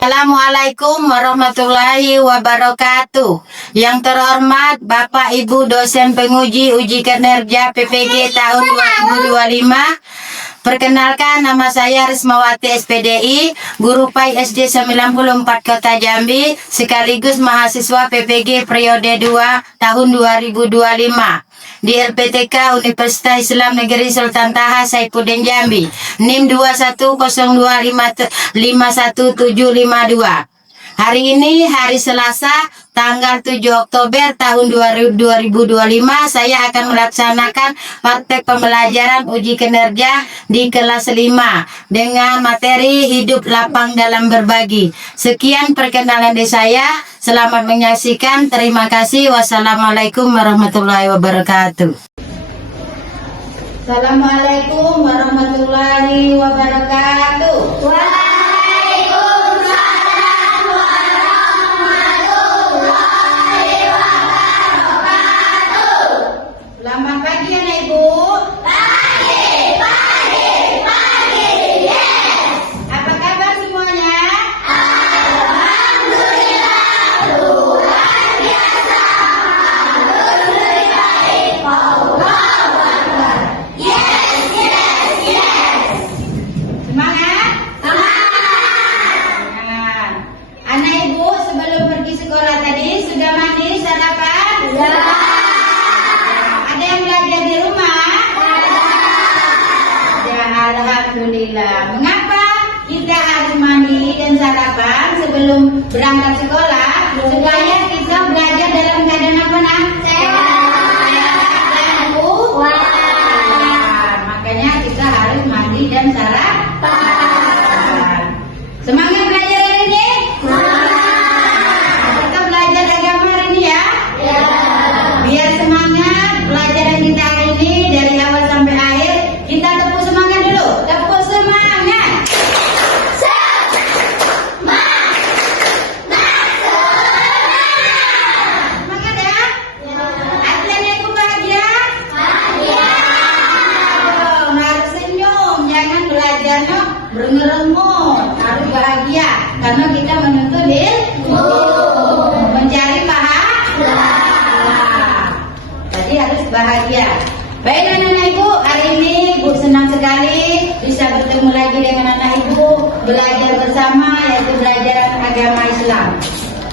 Assalamualaikum warahmatullahi wabarakatuh. Yang terhormat Bapak Ibu dosen penguji uji kinerja PPG tahun 2025. Perkenalkan, nama saya Rismawati SPDI, guru PAI SD 94 Kota Jambi, sekaligus mahasiswa PPG periode 2 tahun 2025 di LPTK Universitas Islam Negeri Sultan Taha Saifuddin Jambi, NIM 210251752. Hari ini hari Selasa tanggal 7 Oktober tahun 2025 saya akan melaksanakan praktek pembelajaran uji kinerja di kelas 5 dengan materi hidup lapang dalam berbagi. Sekian perkenalan dari saya. Selamat menyaksikan. Terima kasih. Wassalamualaikum warahmatullahi wabarakatuh. Assalamualaikum warahmatullahi wabarakatuh. Selamat pagi anak ibu. Pagi, yes. Apa kabar semuanya? Alhamdulillah, luar biasa. Alhamdulillah, yes. Semangat? Semangat. Anak ibu sebelum pergi sekolah tadi sudah mandi, sarapan? Ya. Ada yang belajar di rumah? Ya, alhamdulillah. Mengapa kita harus mandi dan sarapan sebelum berangkat sekolah? Supaya kita belajar dalam keadaan apa, nak? Sehat, Bu? Makanya kita harus mandi dan sarapan. Semangat belajar hari ini? Kita belajar agama hari ini ya? Biar semangat pelajaran kita hari ini dari awal sampai akhir. Kita tepuk semangat dulu. Tepuk semangat. Semangat ya? Hati anak ibu bahagia? Oh, harus senyum. Jangan belajarnya berengut-rengut. Harus bahagia. Karena kita menuntut ilmu. Mencari pahala. Jadi harus bahagia. Baik anak-anak ibu, hari ini ibu senang sekali bisa bertemu lagi dengan anak ibu, belajar bersama, yaitu belajar agama Islam.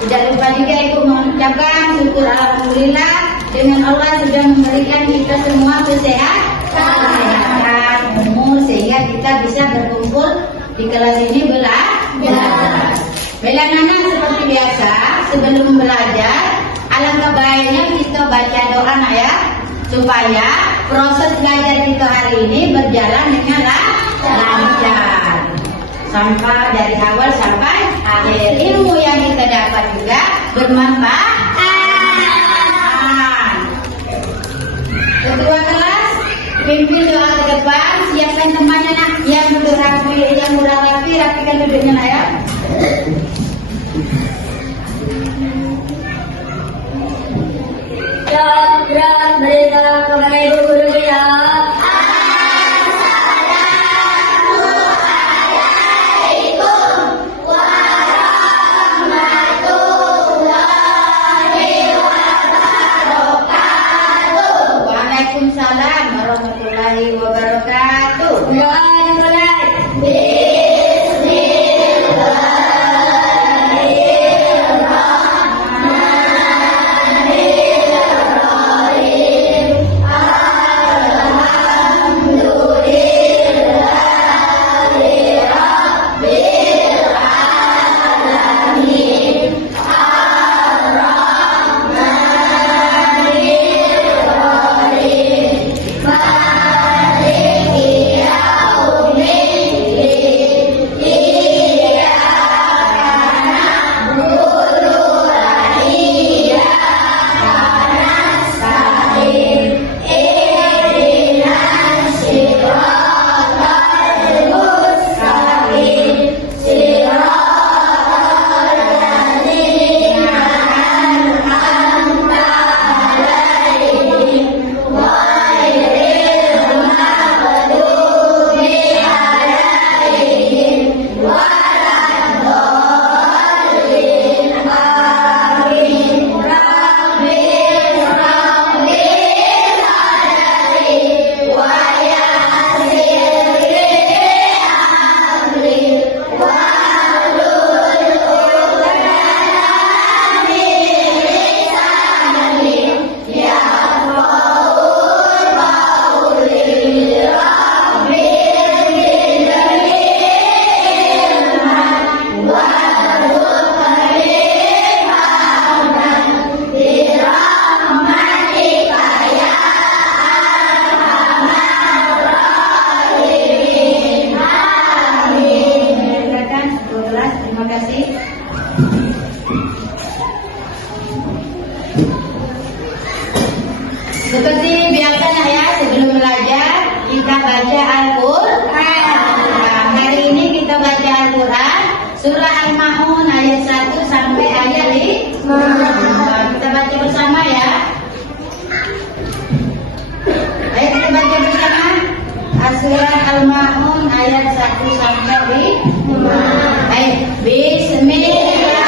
Tidak lupa juga ibu mengucapkan syukur alhamdulillah dengan Allah sudah memberikan kita semua kesehatan, umur, sehingga kita bisa berkumpul di kelas ini belajar. Baik anak-anak, seperti biasa sebelum belajar alangkah baiknya kita baca doa nak ya, supaya proses belajar kita hari ini berjalan dengan lancar sampai dari awal sampai akhir. Ilmu yang kita dapat juga bermanfaat. Ketua kelas pimpin doa ke depan, siapkan temannya nak yang duduk rapi, yang udah rapikan duduknya nak ya. Berat mereka kepada ibu guru kita. Assalamualaikum Seperti biasanya ya, sebelum belajar kita baca Al-Quran. Nah, hari ini kita baca Al-Quran surah Al-Ma'un ayat 1 sampai ayat 5. Kita baca bersama ya. Ayo kita baca bersama surah Al-Ma'un ayat 1 sampai 5. Ayo, Bismillah.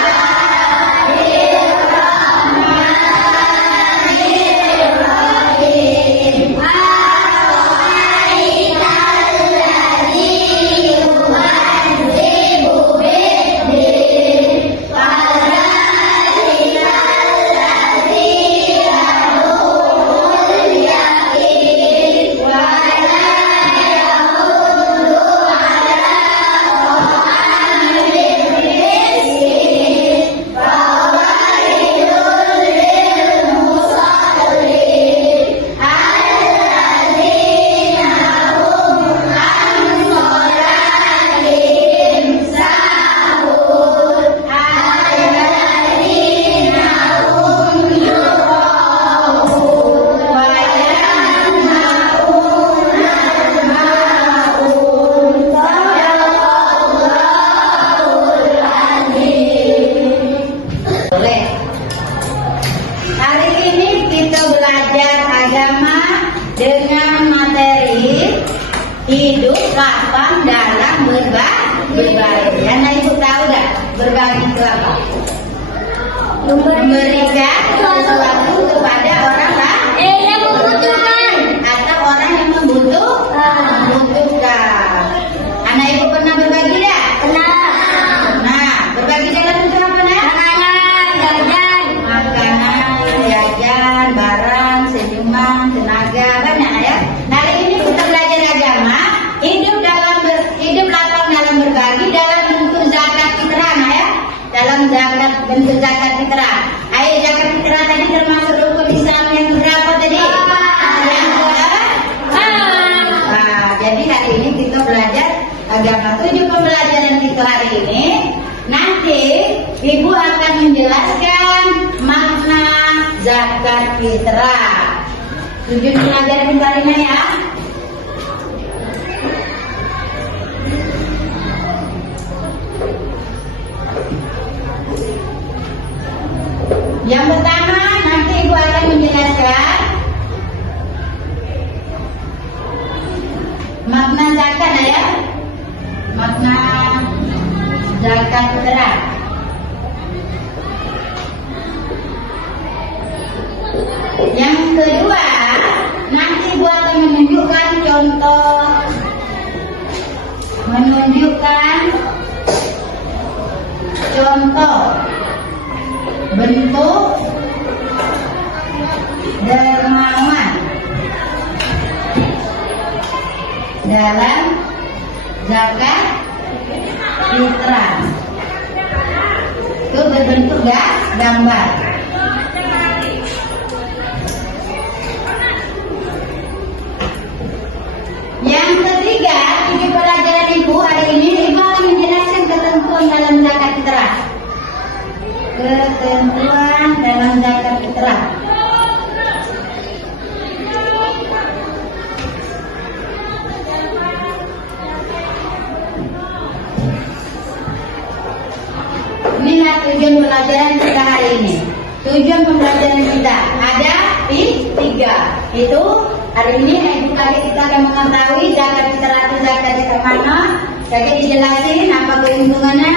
Dengan materi hidup lapang dalam berbagi. Anak ibu tahu dah berbagi itu apa? Memberikan sesuatu kepada orang lain yang membutuhkan atau orang yang membutuhkan. Anak ibu pernah berbagi dah? Pernah. Nah, berbagi dalam bentuk apa nak? Makanan, jajan, barang, senyuman, tenaga, banyak ya. Hari ini kita belajar agama, hidup lapang dalam berbagi dalam bentuk zakat fitrah ya. Dalam bentuk zakat fitrah. Ayo, zakat fitrah tadi termasuk rukun Islam yang berapa tadi? Yang berapa? Nah, jadi hari ini kita belajar agama. Tujuan pembelajaran kita hari ini, nanti ibu akan menjelaskan makna zakat fitrah. Tujuan pelajaran kita hari ini ya. Yang pertama, nanti ibu akan menjelaskan makna zakat ya. Makna zakat fitrah. Yang kedua, nanti ibu akan menunjukkan contoh bentuk dermawan dalam zakat fitrah. Itu berbentuk gambar. Yang ketiga, di pelajaran ibu hari ini, ibu akan menjelaskan ketentuan dalam zakat fitrah. Ketentuan dalam zakat fitrah. Inilah tujuan pelajaran kita hari ini. Tujuan pembelajaran kita ada tiga. Itu hari ini ibu kali kita akan mengetahui zakat fitrah itu zakat dari mana. Saya dijelasin apa keuntungannya,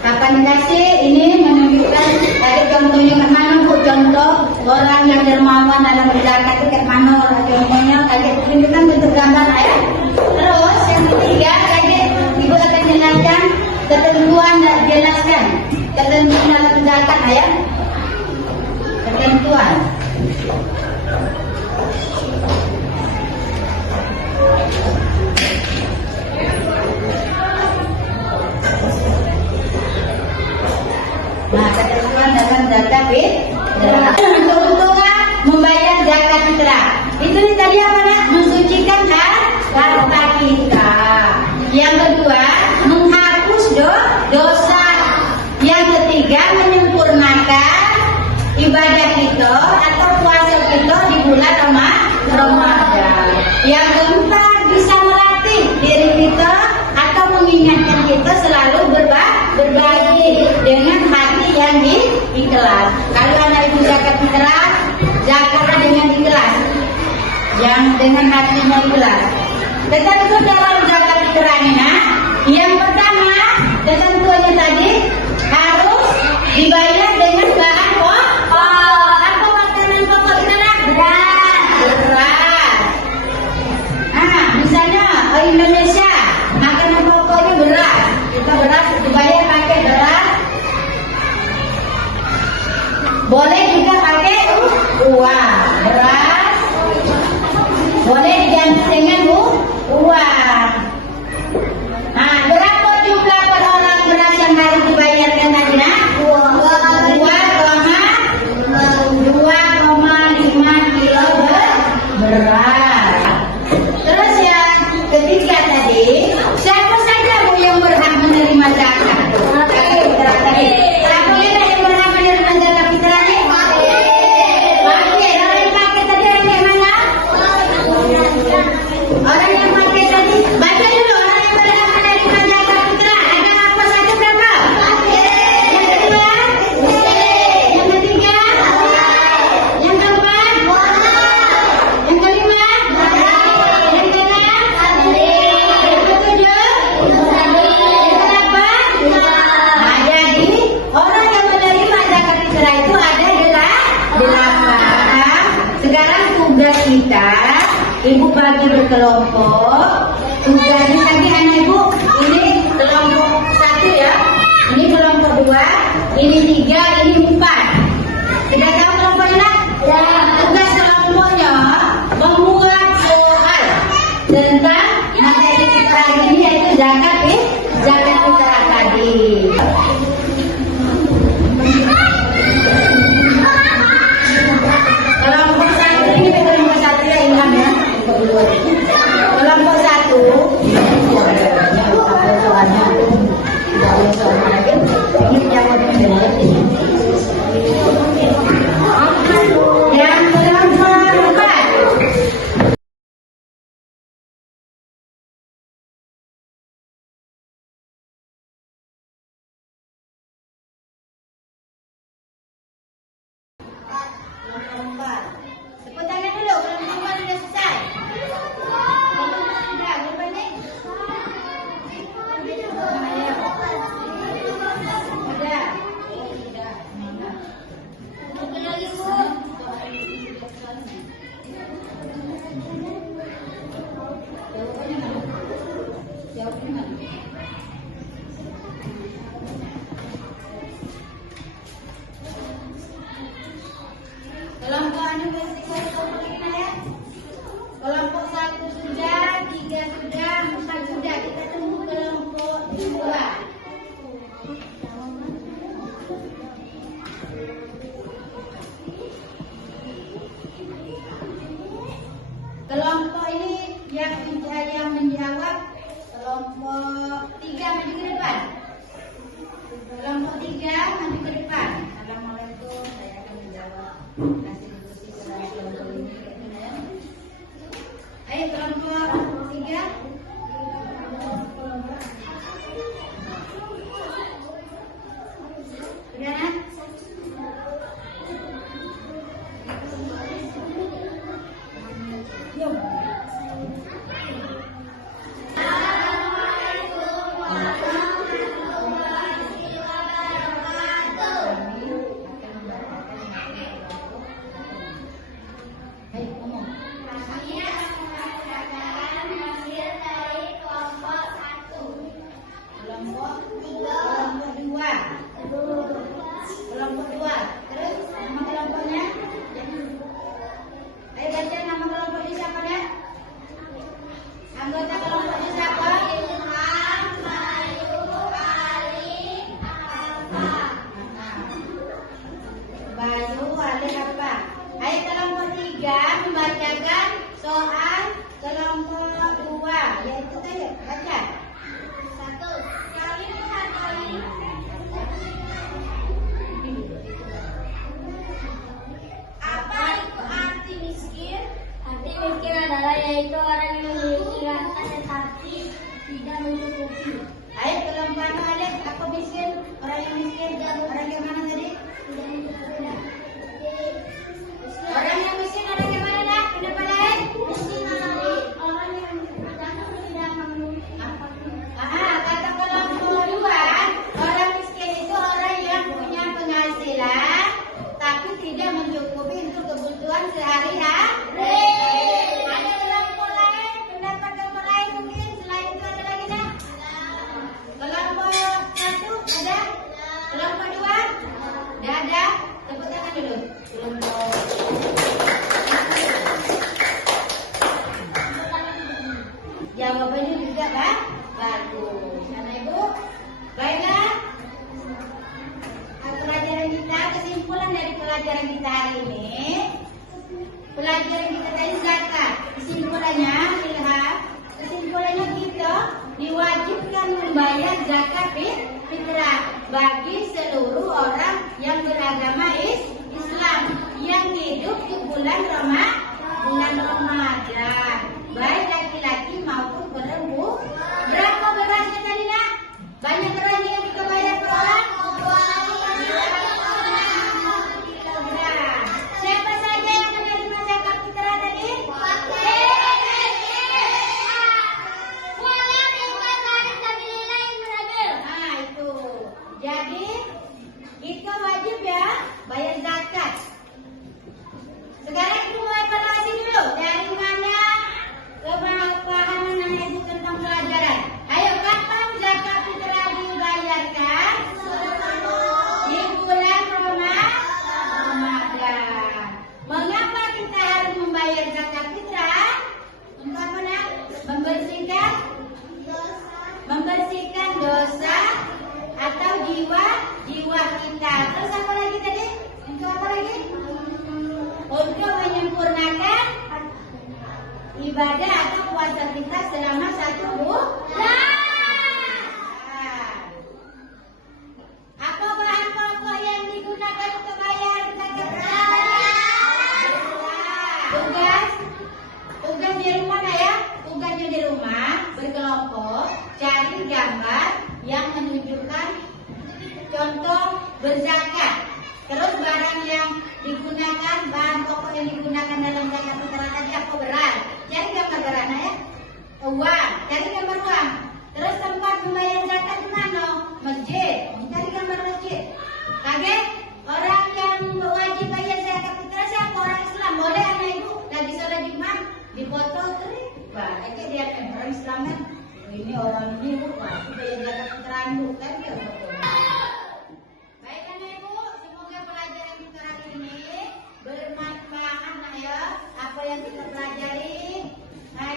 kapan dikasih. Ini menunjukkan tadi contohnya ke mana bu, contoh orang yang dermawan dalam berzakat itu ke mana contohnya. Tadi tunjukkan bentuk gambar ya. Terus yang ketiga tadi ibu akan jelaskan ketentuan dan jelaskan ketentuan dalam zakat ya. Ketentuan. Nah, ketentuan dalam zakat fitrah. Keuntungan membayar zakat fitrah. Itu tadi apa nak? Mensucikan harta kita. Yang kedua, menghapus dosa. yang dengan hatinya ikhlas. Ketentu dalam zakat fitrahnya, yang pertama ketentuannya tadi harus dibayar dengan bahan pokok. Apa makanan pokok sekarang? Beras. Misalnya Indonesia makanan pokoknya beras. Kita beras dibayar pakai beras. Boleh juga pakai uang. Beras boleh diganti dengan uang. Berapa jumlah per orang beras yang harus dibayarkan tadi? 2,5 kilo beras. Terus yang ketiga tadi, siapa saja Bu yang berhak menerima zakat? Siapa yang berhak menerima zakat fitrah ini? Pakai. Orang yang pakai tadi orang yang mana? Orang yang pakai tadi, baca dulu orang yang berhak menerima zakat fitrah. Ada apa saja berapa? Yang kedua? Yang ketiga? Yang keempat? Yang kelima? Yang keenam? Yang ketujuh? Yang kedelapan? Jadi orang yang menerima zakat fitrah itu ada 8. Sekarang tugas kita, Ibu bagi berkelompok. Tugasnya tadi anak Ibu, ini kelompok 1 ya, ini kelompok 2, ini 3, ini 4. Sudah tahu kelompoknya? Tugas kelompoknya membuat soal tentang materi fitrah ini, yaitu zakat fitrah tadi. Kelompok 1 ini kelompok 1 ya, ingat ya. Kelompok 1 ini jawab yang kelompok 4. Tepuk tangan dulu, kelompok 4 sudah selesai. Sudah, berbanding. Kelompok anu kelompok 1 sudah, 3 sudah, 4 sudah. Kita tunggu kelompok 2. Kelompok ini yang menjawab kelompok 3 maju ke depan. Kelompok 3 maju ke depan. Assalamualaikum, saya akan menjawab hasil diskusi kelompok ini. Ayo kelompok 3. Sudah? Yuk. Nomor 2. Dada. Tepuk tangan dulu. Jawabannya juga kan? Bagus. Karena Ibu. Baiklah. Pelajaran kita, kesimpulan dari pelajaran kita hari ini. Pelajaran kita tadi zakat. Kesimpulannya, lihat. Kesimpulannya kita diwajibkan membayar zakat fitrah bagi seluruh orang yang beragama Islam yang hidup di bulan Ramadan, baik laki-laki maupun perempuan. Berapa berasnya tadi nak? Banyak berasnya yang kita bayar per orang? 2 kilogram. Siapa saja yang menerima zakat fitrah tadi? Nah itu. Jadi kita wajib ya bayar zakat. Sekarang Ibu mau evaluasi dulu. Dari mana kepahaman anak Ibu tentang pelajaran? Ayo, kapan zakat fitrah dibayarkan? Di bulan Ramadan. Mengapa kita harus membayar zakat fitrah? Untuk apa nak? Membersihkan dosa atau jiwa kita. Terus apa lagi tadi? Untuk apa lagi? Untuk menyempurnakan ibadah atau puasa kita selama 1 bulan. Apa bahan pokok yang digunakan untuk bayar zakat fitrah? Tugas di rumah ya. Tugasnya di rumah berkelompok cari gambar yang menunjukkan contoh berzakat. Terus barang yang digunakan, bahan pokok yang digunakan dalam zakat fitrah tadi apa beras? Cari gambar berana ya. Uang, cari gambar uang. Terus tempat membayar zakat di mana? Masjid. Cari gambar masjid. Kaget? Orang yang wajib bayar zakat fitrah siapa? Orang Islam. Boleh anak Ibu lagi sholat Jumat dipoto terus. Wah, aja dia kan orang Islam kan. Ini orang ini bukan bayar zakat fitrah bukan dia betul. Baik anak Ibu, semoga pelajaran kita hari ini bermanfaat ya. Apa yang kita pelajari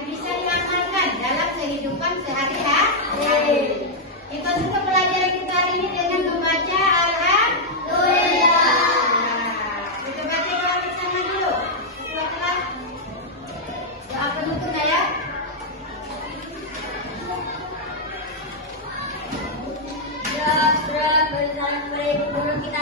bisa diamalkan dalam kehidupan sehari-hari. Kita suka pelajaran kita hari ini dengan membaca Alhamdulillah. Kita baca doa bersama dulu. Silakan. Doa penutup ya. Berjalan kepada guru kita